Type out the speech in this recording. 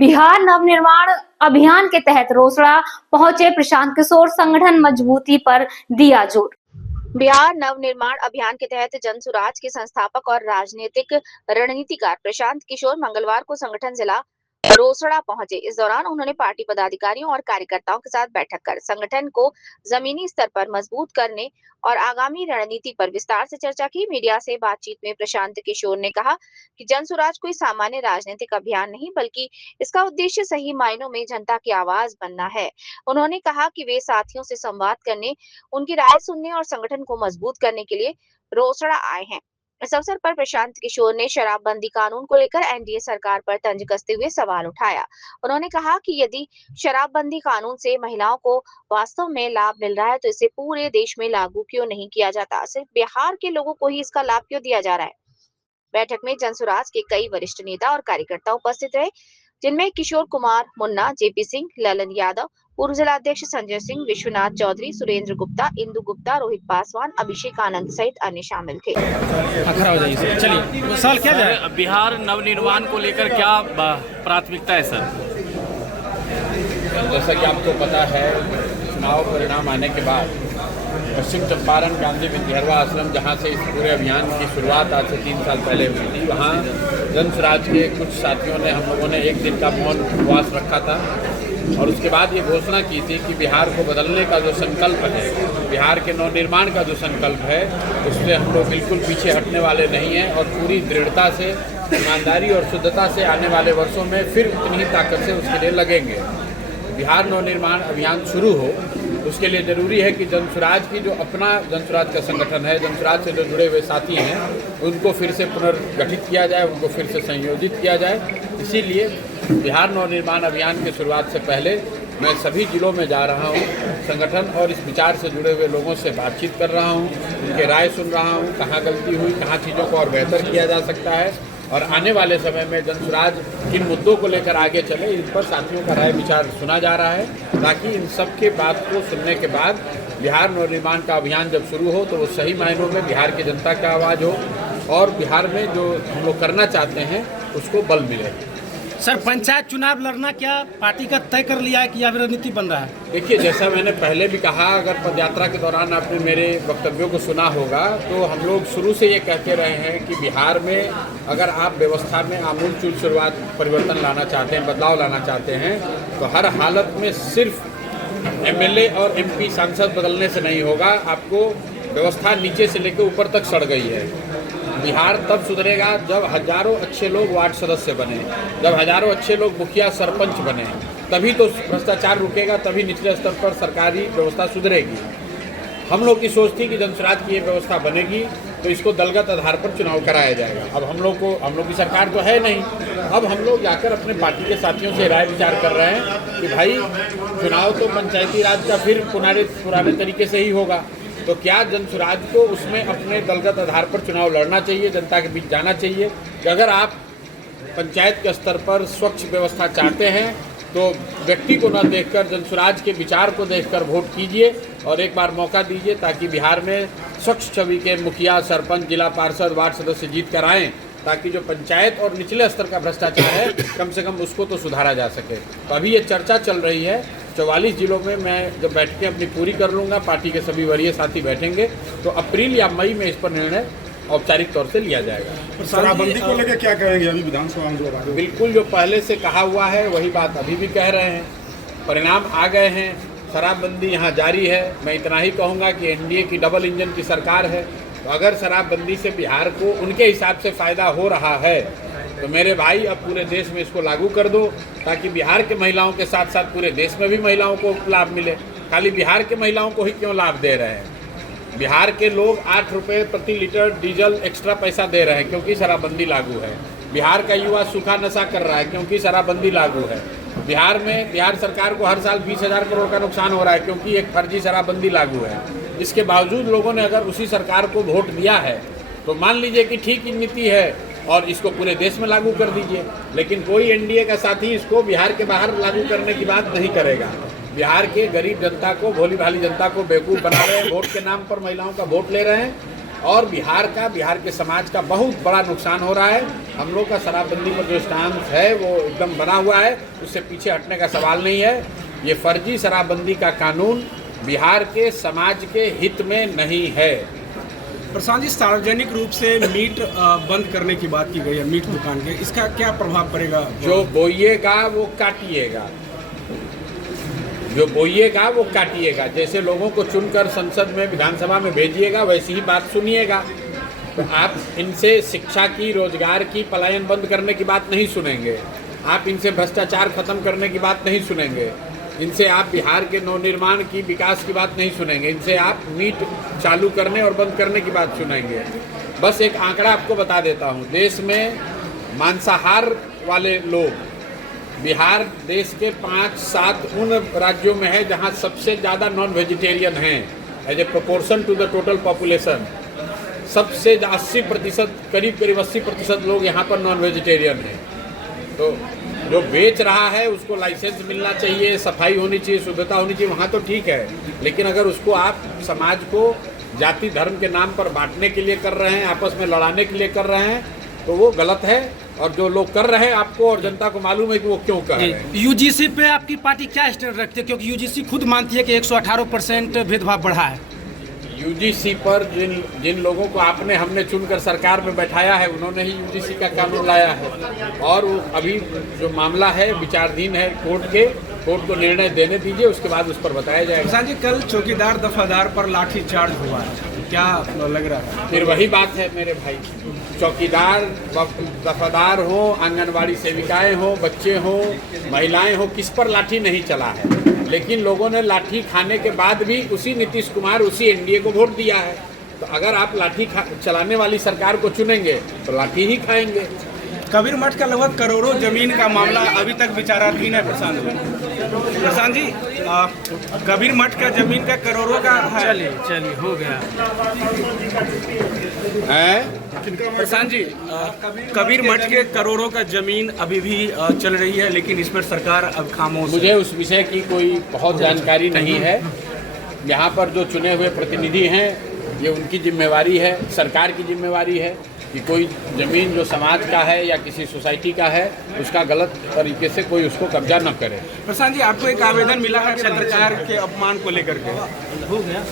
बिहार नवनिर्माण अभियान के तहत रोसड़ा पहुंचे प्रशांत किशोर, संगठन मजबूती पर दिया जोर। बिहार नवनिर्माण अभियान के तहत जनसुराज के संस्थापक और राजनीतिक रणनीतिकार प्रशांत किशोर मंगलवार को संगठन जिला रोसड़ा पहुंचे। इस दौरान उन्होंने पार्टी पदाधिकारियों और कार्यकर्ताओं के साथ बैठक कर संगठन को जमीनी स्तर पर मजबूत करने और आगामी रणनीति पर विस्तार से चर्चा की। मीडिया से बातचीत में प्रशांत किशोर ने कहा कि जनसुराज कोई सामान्य राजनीतिक अभियान नहीं, बल्कि इसका उद्देश्य सही मायनों में जनता की आवाज बनना है। उन्होंने कहा कि वे साथियों से संवाद करने, उनकी राय सुनने और संगठन को मजबूत करने के लिए रोसड़ा आए हैं। इस अवसर पर प्रशांत किशोर ने शराबबंदी कानून को लेकर एनडीए सरकार पर तंज कसते हुए सवाल उठाया। उन्होंने कहा कि यदि शराबबंदी कानून से महिलाओं को वास्तव में लाभ मिल रहा है तो इसे पूरे देश में लागू क्यों नहीं किया जाता, सिर्फ बिहार के लोगों को ही इसका लाभ क्यों दिया जा रहा है। बैठक में जनसुराज के कई वरिष्ठ नेता और कार्यकर्ता उपस्थित रहे, जिनमें किशोर कुमार मुन्ना, जेपी सिंह, ललन यादव, पूर्व जिलाध्यक्ष संजय सिंह, विश्वनाथ चौधरी, सुरेंद्र गुप्ता, इंदु गुप्ता, रोहित पासवान, अभिषेक आनंद सहित अन्य शामिल थे। चलिए, सवाल क्या है? बिहार नवनिर्माण को लेकर क्या प्राथमिकता है सर? जैसा कि आपको पता है, चुनाव परिणाम आने के बाद पश्चिम चंपारण गांधी विद्यार्थी आश्रम, जहां से इस पूरे अभियान की शुरुआत आज से 3 साल पहले हुई थी, वहां जनसुराज के कुछ साथियों ने, हम लोगों ने 1 दिन का मौन उपवास रखा था और उसके बाद ये घोषणा की थी कि बिहार को बदलने का जो संकल्प है, बिहार के नवनिर्माण का जो संकल्प है, उससे हम लोग बिल्कुल पीछे हटने वाले नहीं हैं और पूरी दृढ़ता से, ईमानदारी और शुद्धता से आने वाले वर्षों में फिर उतनी ही ताकत से उसके लिए लगेंगे। बिहार नवनिर्माण अभियान शुरू हो, उसके लिए ज़रूरी है कि जनसुराज की जो अपना जनसुराज का संगठन है, जनसुराज से जो जुड़े हुए साथी हैं, उनको फिर से पुनर्गठित किया जाए, उनको फिर से संयोजित किया जाए। इसीलिए बिहार नवनिर्माण अभियान की शुरुआत से पहले मैं सभी जिलों में जा रहा हूँ, संगठन और इस विचार से जुड़े हुए लोगों से बातचीत कर रहा हूँ, उनके राय सुन रहा हूँ, कहाँ गलती हुई, कहाँ चीज़ों को और बेहतर किया जा सकता है और आने वाले समय में जनसुराज किन मुद्दों को लेकर आगे चले, इन पर साथियों का राय विचार सुना जा रहा है, ताकि इन सब के बात को सुनने के बाद बिहार नवनिर्माण का अभियान जब शुरू हो तो वो सही मायनों में बिहार की जनता की आवाज़ हो और बिहार में जो हम लोग करना चाहते हैं उसको बल मिले। सर, पंचायत चुनाव लड़ना क्या पार्टी का तय कर लिया है कि या रणनीति बन रहा है? देखिए, जैसा मैंने पहले भी कहा, अगर पदयात्रा के दौरान आपने मेरे वक्तव्यों को सुना होगा तो हम लोग शुरू से ये कहते रहे हैं कि बिहार में अगर आप व्यवस्था में आमूलचूल शुरुआत परिवर्तन लाना चाहते हैं, बदलाव लाना चाहते हैं, तो हर हालत में सिर्फ एमएलए और एमपी सांसद बदलने से नहीं होगा। आपको व्यवस्था नीचे से लेकर ऊपर तक सड़ गई है। बिहार तब सुधरेगा जब हजारों अच्छे लोग वार्ड सदस्य बने, जब हजारों अच्छे लोग मुखिया सरपंच बने, तभी तो भ्रष्टाचार रुकेगा, तभी निचले स्तर पर सरकारी व्यवस्था सुधरेगी। हम लोग की सोच थी कि जनसुराज की ये व्यवस्था बनेगी तो इसको दलगत आधार पर चुनाव कराया जाएगा। अब हम लोग की सरकार तो है नहीं, अब हम लोग जाकर अपने पार्टी के साथियों से राय विचार कर रहे हैं कि भाई चुनाव तो पंचायती राज का फिर पुराने तरीके से ही होगा, तो क्या जनसुराज को उसमें अपने दलगत आधार पर चुनाव लड़ना चाहिए, जनता के बीच जाना चाहिए। कि अगर आप पंचायत के स्तर पर स्वच्छ व्यवस्था चाहते हैं तो व्यक्ति को न देखकर जनसुराज के विचार को देखकर वोट कीजिए और एक बार मौका दीजिए, ताकि बिहार में स्वच्छ छवि के मुखिया, सरपंच, जिला पार्षद, वार्ड सदस्य जीत कर आएँ, ताकि जो पंचायत और निचले स्तर का भ्रष्टाचार है कम से कम उसको तो सुधारा जा सके। तो अभी ये चर्चा चल रही है। 44 जिलों में मैं जब बैठकें अपनी पूरी कर लूँगा, पार्टी के सभी वरीय साथी बैठेंगे, तो अप्रैल या मई में इस पर निर्णय औपचारिक तौर से लिया जाएगा। शराबबंदी को लेकर क्या कहेंगे? अभी विधानसभा में बिल्कुल जो पहले से कहा हुआ है वही बात अभी भी कह रहे हैं। परिणाम आ गए हैं, शराबबंदी यहाँ जारी है। मैं इतना ही कहूँगा कि एनडीए की डबल इंजन की सरकार है, तो अगर शराबबंदी से बिहार को उनके हिसाब से फ़ायदा हो रहा है तो मेरे भाई अब पूरे देश में इसको लागू कर दो, ताकि बिहार के महिलाओं के साथ साथ पूरे देश में भी महिलाओं को लाभ मिले। खाली बिहार के महिलाओं को ही क्यों लाभ दे रहे हैं? बिहार के लोग 8 रुपये प्रति लीटर डीजल एक्स्ट्रा पैसा दे रहे हैं क्योंकि शराबबंदी लागू है। बिहार का युवा सूखा नशा कर रहा है क्योंकि शराबबंदी लागू है। बिहार सरकार को हर साल 20,000 करोड़ का नुकसान हो रहा है क्योंकि एक फर्जी शराबबंदी लागू है। इसके बावजूद लोगों ने अगर उसी सरकार को वोट दिया है तो मान लीजिए कि ठीक ही नीति है और इसको पूरे देश में लागू कर दीजिए, लेकिन कोई एनडीए का साथी इसको बिहार के बाहर लागू करने की बात नहीं करेगा। बिहार के गरीब जनता को, भोली भाली जनता को बेवकूफ़ बना रहे हैं, वोट के नाम पर महिलाओं का वोट ले रहे हैं और बिहार के समाज का बहुत बड़ा नुकसान हो रहा है। हम लोग का शराबबंदी पर जो स्टैंड है वो एकदम बना हुआ है, उससे पीछे हटने का सवाल नहीं है। ये फर्जी शराबबंदी का कानून बिहार के समाज के हित में नहीं है। प्रशांत जी, सार्वजनिक रूप से मीट बंद करने की बात की गई है, मीट दुकान के, इसका क्या प्रभाव पड़ेगा? जो बोइएगा वो काटिएगा, जो बोइएगा वो काटिएगा। जैसे लोगों को चुनकर संसद में, विधानसभा में भेजिएगा, वैसी ही बात सुनिएगा। तो आप इनसे शिक्षा की, रोजगार की, पलायन बंद करने की बात नहीं सुनेंगे। आप इनसे भ्रष्टाचार खत्म करने की बात नहीं सुनेंगे। इनसे आप बिहार के नवनिर्माण की, विकास की बात नहीं सुनेंगे। इनसे आप मीट चालू करने और बंद करने की बात सुनेंगे। बस एक आंकड़ा आपको बता देता हूँ, देश में मांसाहार वाले लोग, बिहार देश के 5-7 उन राज्यों में है जहाँ सबसे ज़्यादा नॉन वेजिटेरियन हैं as a proportion to the total population. सबसे 80%, करीब 80% लोग यहाँ पर नॉन वेजिटेरियन हैं। तो जो बेच रहा है उसको लाइसेंस मिलना चाहिए, सफाई होनी चाहिए, शुद्धता होनी चाहिए, वहाँ तो ठीक है। लेकिन अगर उसको आप समाज को जाति धर्म के नाम पर बांटने के लिए कर रहे हैं, आपस में लड़ाने के लिए कर रहे हैं, तो वो गलत है। और जो लोग कर रहे हैं, आपको और जनता को मालूम है कि वो क्यों कर रहे हैं। यूजीसी पे आपकी पार्टी क्या स्टैंड रखती है, क्योंकि यूजीसी खुद मानती है कि 118% भेदभाव बढ़ा है? यूजीसी पर जिन लोगों को हमने चुनकर सरकार में बैठाया है, उन्होंने ही यूजीसी का कानून लाया है। और वो अभी जो मामला है विचाराधीन है कोर्ट को निर्णय देने दीजिए, उसके बाद उस पर बताया जाएगा। प्रशांत जी, कल चौकीदार दफादार पर लाठी चार्ज हुआ है, क्या लग रहा है? फिर वही बात है मेरे भाई, चौकीदार दफादार हो, आंगनबाड़ी सेविकाएं हो, बच्चे हो, महिलाएं हो, किस पर लाठी नहीं चला है। लेकिन लोगों ने लाठी खाने के बाद भी उसी नीतीश कुमार, उसी एनडीए को वोट दिया है। तो अगर आप लाठी चलाने वाली सरकार को चुनेंगे तो लाठी ही खाएंगे। कबीर मठ का लगभग करोड़ों जमीन का मामला अभी तक विचाराधीन है प्रशांत जी। कबीर मठ का जमीन का करोड़ों का है। चलिए हो गया प्रशांत जी, कबीर मठ के करोड़ों का जमीन अभी भी चल रही है, लेकिन इस पर सरकार अब खामोश है। मुझे उस विषय की कोई बहुत जानकारी नहीं है। यहाँ पर जो चुने हुए प्रतिनिधि हैं, ये उनकी जिम्मेवारी है, सरकार की जिम्मेवारी है कि कोई ज़मीन जो समाज का है या किसी सोसाइटी का है, उसका गलत तरीके से कोई उसको कब्जा न करे। प्रशांत जी, आपको एक आवेदन मिला है पत्रकार के अपमान को लेकर के? हो गया।